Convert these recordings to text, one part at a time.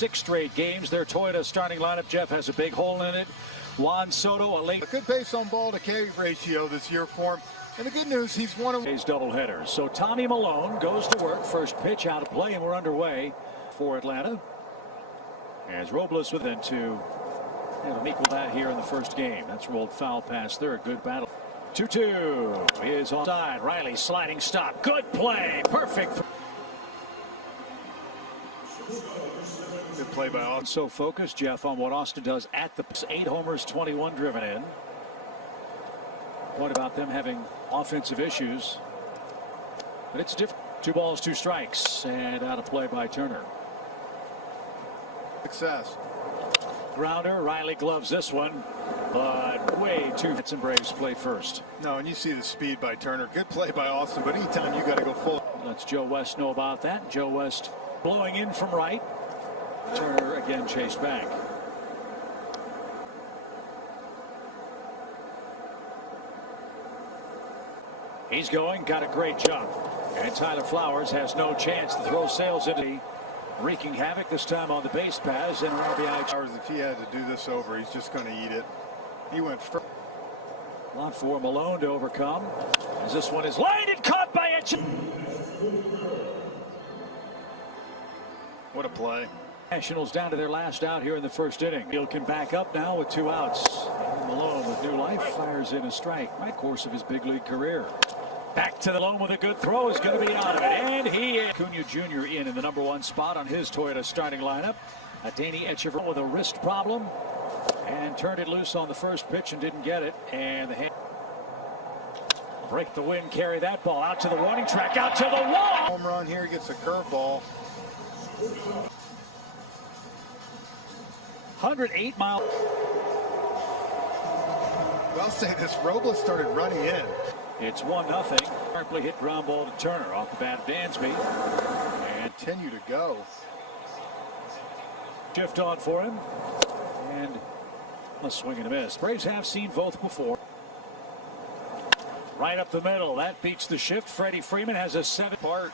6 straight games. Their Toyota starting lineup, Jeff, has a big hole in it. Juan Soto, a good base on ball to K ratio this year for him. And the good news, he's one of his doubleheaders. So Tommy Malone goes to work. First pitch out of play, and we're underway for Atlanta. As Robles within to equal that here in the first game. That's rolled foul past third. Good battle. 2-2 is onside. Riley sliding stop. Good play. Perfect. Good play by Austin. So focused, Jeff, on what Austin does at the 8 homers, 21 driven in. What about them having offensive issues? But it's different. 2 balls, 2 strikes, and out of play by Turner. Success. Grounder. Riley gloves this one, but way too. It's and Braves play first. No, and you see the speed by Turner. Good play by Austin, but anytime you got to go full. Let's Joe West know about that. Joe West blowing in from right. Turner again chased back. He's going, got a great jump. And Tyler Flowers has no chance to throw Sales into the wreaking havoc this time on the base paths. And RBI. Flowers, if he had to do this over, he's just going to eat it. He went first. A lot for Malone to overcome. As this one is lined and caught by a. What a play. Nationals down to their last out here in the first inning. Field can back up now with 2 outs. And Malone with new life fires in a strike. My course of his big league career. Back to the Malone with a good throw is going to be out of it. And he is. Acuna Jr. in the #1 spot on his Toyota starting lineup. Adeiny Etcheverry with a wrist problem. And turned it loose on the first pitch and didn't get it. And the hand. Break the wind, carry that ball out to the warning track, out to the wall. Home run here, gets a curveball. 108 miles. I'll say this, Robles started running in. It's 1-0. Sharply hit ground ball to Turner off the bat of Dansby. And continue to go. Shift on for him. And a swing and a miss. Braves have seen both before. Right up the middle. That beats the shift. Freddie Freeman has a 7-part.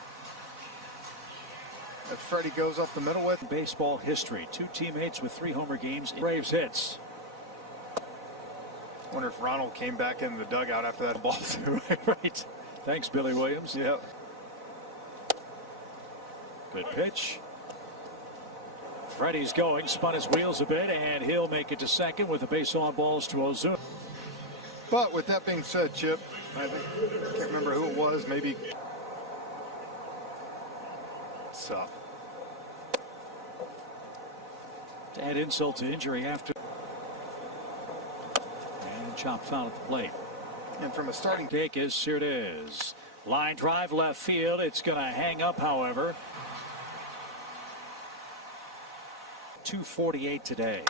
That Freddie goes up the middle with. Baseball history. 2 teammates with 3 homer games. Braves hits. Wonder if Ronald came back in the dugout after that ball through. Right. Thanks, Billy Williams. Yep. Good pitch. Freddie's going, spun his wheels a bit, and he'll make it to second with the base on balls to Ozuna. But with that being said, Chip, I can't remember who it was, maybe. So. To add insult to injury after. And chopped foul at the plate. And from a starting take is, here it is. Line drive left field. It's going to hang up, however. 248 today.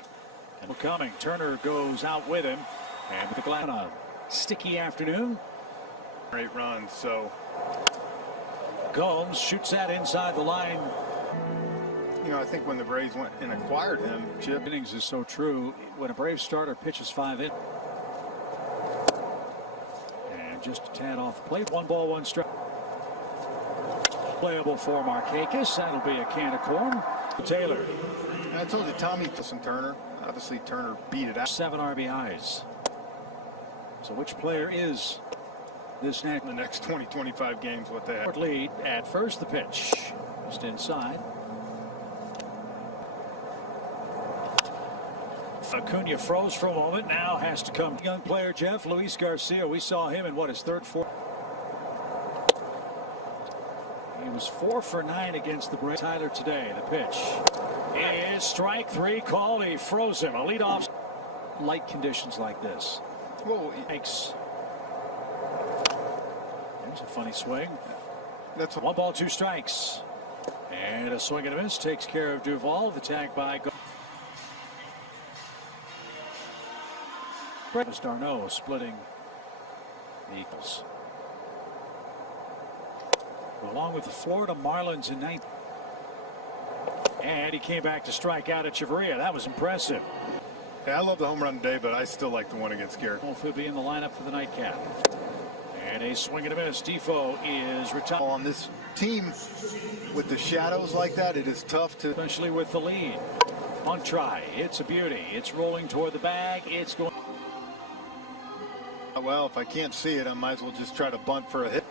And we're coming. Turner goes out with him. And with the glass on a sticky afternoon. 8 runs, so. Gomes shoots that inside the line. You know, I think when the Braves went and acquired him, Chip. Innings is so true. When a Braves starter pitches 5 in. And just a tad off the plate. 1 ball, 1 strike. Playable for Markakis. That'll be a can of corn. Taylor. And I told you, Tommy to some Turner. Obviously, Turner beat it out. 7 RBIs. So which player is this next? The next 20-25 games, what they have. Lead at first, the pitch. Just inside. Acuna froze for a moment. Now has to come. Young player, Jeff. Luis Garcia. We saw him in what, his 3rd, 4th. He was 4 for 9 against the Braves. Tyler today. The pitch is strike 3 called. He froze him. A leadoff. Light conditions like this. Well, There's a funny swing. That's 1 ball, 2 strikes. And a swing and a miss takes care of Duvall. The tag by Travis d'Arnaud splitting the Eagles. Along with the Florida Marlins in 9th. And he came back to strike out at Chavarria. That was impressive. Yeah, I love the home run today, but I still like the one against Garrett. Wolf will be in the lineup for the nightcap. And a swing and a miss. Defoe is retired. On this team with the shadows like that, it is tough to. Especially with the lead. Bunt try. It's a beauty. It's rolling toward the bag. It's going. Well, if I can't see it, I might as well just try to bunt for a hit.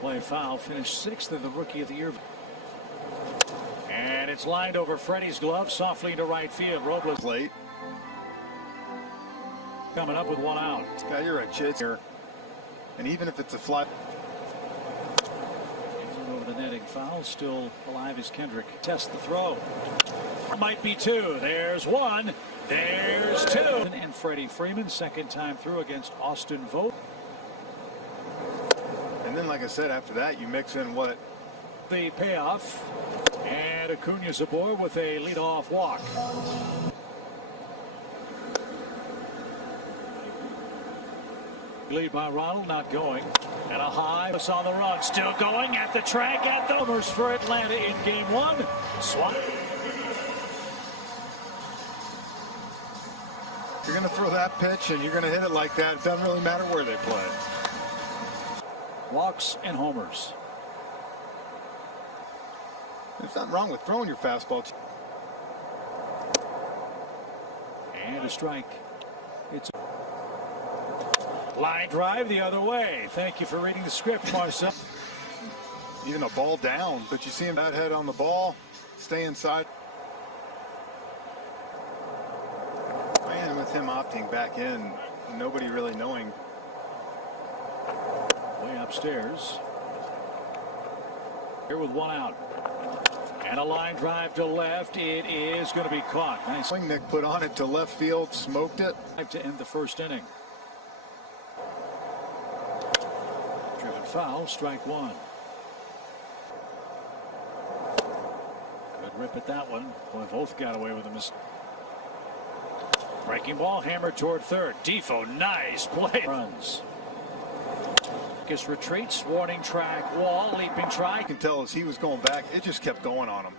Play foul. Finished 6th of the Rookie of the Year. And it's lined over Freddie's glove, softly to right field. Robles Late. Coming up with 1 out. Guy, you're a chit here. And even if it's a fly. Over the netting foul. Still alive is Kendrick. Test the throw. Might be 2. There's 1. There's 2. And Freddie Freeman, second time through against Austin Vogt. And then, like I said, after that, you mix in what? The payoff. And Acuna's aboard with a leadoff walk. Lead by Ronald, not going. And a high pass on the run. Still going at the track at the homers for Atlanta in game 1. Swat. You're going to throw that pitch and you're going to hit it like that. It doesn't really matter where they play. Walks and homers. There's nothing wrong with throwing your fastball. And a strike. It's line drive the other way. Thank you for reading the script, Marcel. Even a ball down, but you see him that head on the ball, stay inside. And with him opting back in, nobody really knowing. Way upstairs. Here with 1 out. And a line drive to left. It is going to be caught. Nice Swing Nick put on it to left field, smoked it. to end the first inning. Driven foul, strike 1. Good rip at that one. Boy, both got away with a mistake. Breaking ball hammered toward third. Defoe, nice play. Runs. Marcus retreats, warning track wall, leaping try. You can tell as he was going back, it just kept going on him.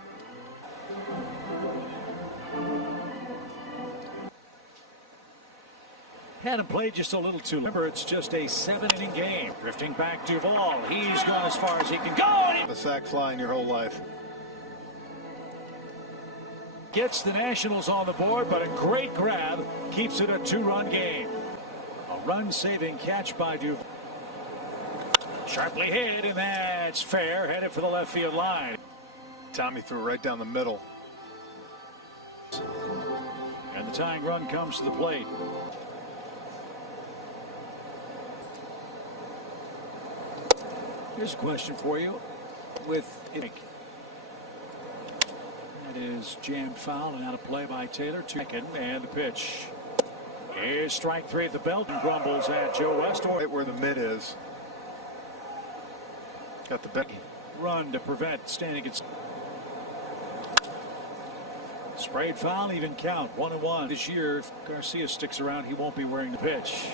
Had him played just a little too. Remember, it's just a 7-inning game. Drifting back Duvall. He's gone as far as he can go. A sac fly in your whole life. Gets the Nationals on the board, but a great grab keeps it a 2-run game. A run-saving catch by Duvall. Sharply hit, and that's fair. Headed for the left field line. Tommy threw right down the middle. And the tying run comes to the plate. Here's a question for you. With it. That is jammed foul and out of play by Taylor. Second, and the pitch. Here's strike 3 at the belt and grumbles at Joe West. Right where the mid is. Got the back. Run to prevent standing against. Sprayed foul, even count. 1-1. This year, if Garcia sticks around, he won't be wearing the pitch.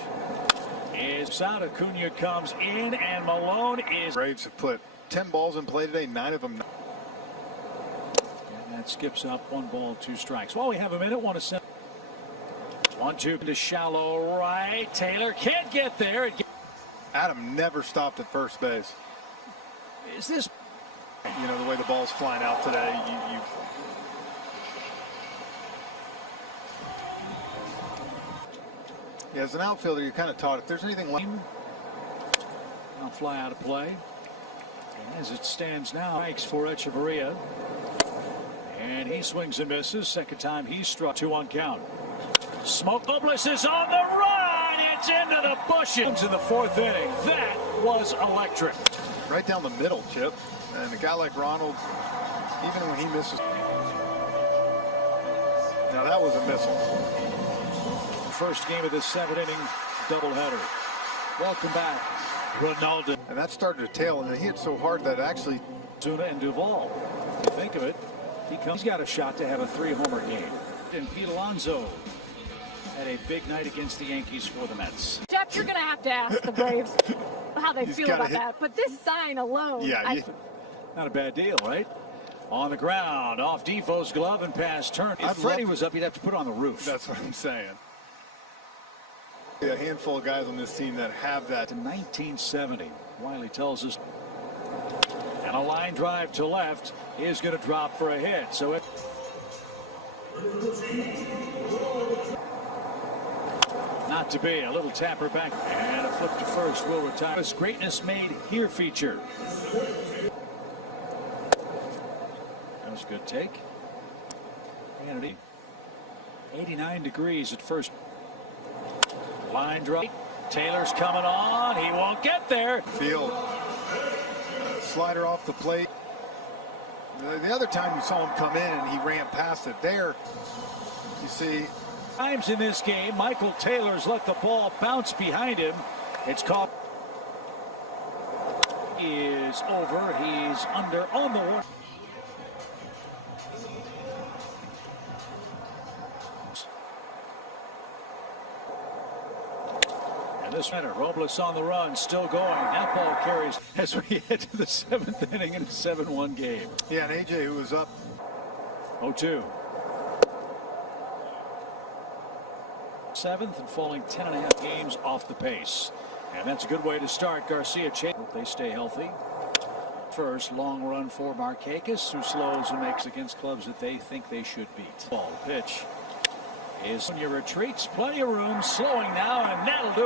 Is out. Acuna comes in, and Malone is. Braves have put 10 balls in play today, 9 of them. And that skips up 1 ball, 2 strikes. While we have a minute, 1-7. 1-2 to shallow right. Taylor can't get there. Adam never stopped at first base. Is this? You know, the way the ball's flying out today, Yeah, as an outfielder, you're kind of taught if there's anything like. I'll fly out of play. And as it stands now, strikes for Echeverria. And he swings and misses. Second time he's struck. 2-1 count. Smoke Robles is on the run. It's into the bushes in the 4th inning. That was electric. Right down the middle, Chip. And a guy like Ronald, even when he misses. Now that was a missile. First game of this 7-inning doubleheader. Welcome back, Ronaldo. And that started to tail, and it hit so hard that actually. Zuna and Duvall. If you think of it, he's got a shot to have a 3-homer game. And Pete Alonso had a big night against the Yankees for the Mets. Jeff, you're going to ask the Braves how they feel about that. But this sign alone. Yeah. Not a bad deal, right? On the ground, off Defoe's glove and pass turn. If Freddie was up, he'd have to put it on the roof. That's what I'm saying. A handful of guys on this team that have that. In 1970, Wiley tells us. And a line drive to left is going to drop for a hit. So it. Not to be. A little tapper back and a flip to first will retire. This greatness made here feature. That was a good take. And 89 degrees at first. Line drive. Taylor's coming on. He won't get there. Field. Slider off the plate. The other time you saw him come in and he ran past it. There you see times in this game Michael Taylor's let the ball bounce behind him. It's caught. Is over. He's under on the wall. And this minute, Robles on the run, still going. That ball carries as we head to the 7th inning in a 7-1 game. Yeah, and AJ, who was up 0-2. 7th and falling 10.5 games off the pace. And that's a good way to start. Garcia chase. They stay healthy. First long run for Markakis, who slows and makes against clubs that they think they should beat. Ball pitch is when you retreats, plenty of room, slowing now, and that'll do.